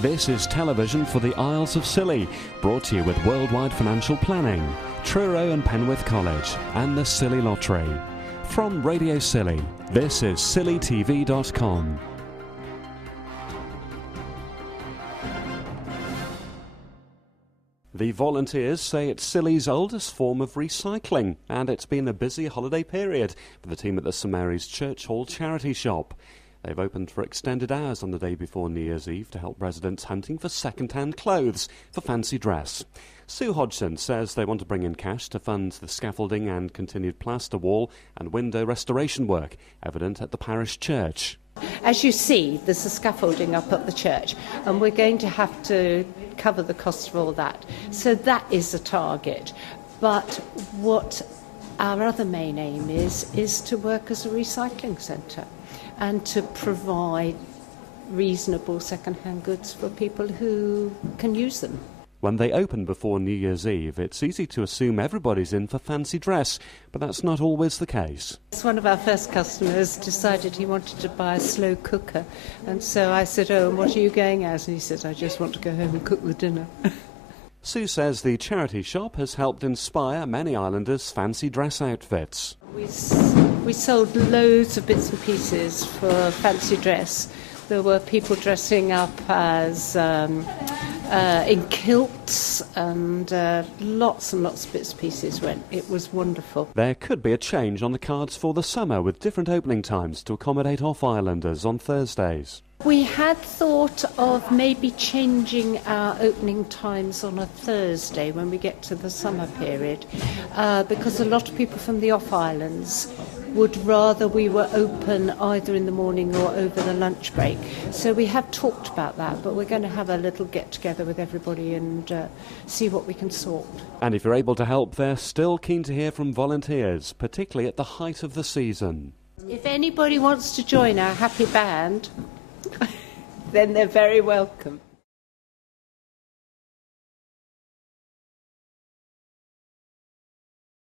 This is television for the Isles of Scilly, brought to you with Worldwide Financial Planning, Truro and Penwith College, and the Scilly Lottery. From Radio Scilly, this is ScillyTV.com. The volunteers say it's Scilly's oldest form of recycling, and it's been a busy holiday period for the team at the St Mary's Church Hall charity shop. They've opened for extended hours on the day before New Year's Eve to help residents hunting for second-hand clothes for fancy dress. Sue Hodgson says they want to bring in cash to fund the scaffolding and continued plaster wall and window restoration work evident at the parish church. As you see, there's a scaffolding up at the church, and we're going to have to cover the cost of all that. So that is the target. But what our other main aim is to work as a recycling centre and to provide reasonable second-hand goods for people who can use them. When they open before New Year's Eve, it's easy to assume everybody's in for fancy dress, but that's not always the case. One of our first customers decided he wanted to buy a slow cooker, and so I said, "Oh, and what are you going as?" And he said, "I just want to go home and cook the dinner." Sue says the charity shop has helped inspire many islanders' fancy dress outfits. We sold loads of bits and pieces for fancy dress. There were people dressing up as in kilts, and lots and lots of bits and pieces went. It was wonderful. There could be a change on the cards for the summer, with different opening times to accommodate off-islanders on Thursdays. We had thought of maybe changing our opening times on a Thursday when we get to the summer period, because a lot of people from the off-islands would rather we were open either in the morning or over the lunch break. So we have talked about that, but we're going to have a little get-together with everybody and see what we can sort. And if you're able to help, they're still keen to hear from volunteers, particularly at the height of the season. If anybody wants to join our happy band, then they're very welcome.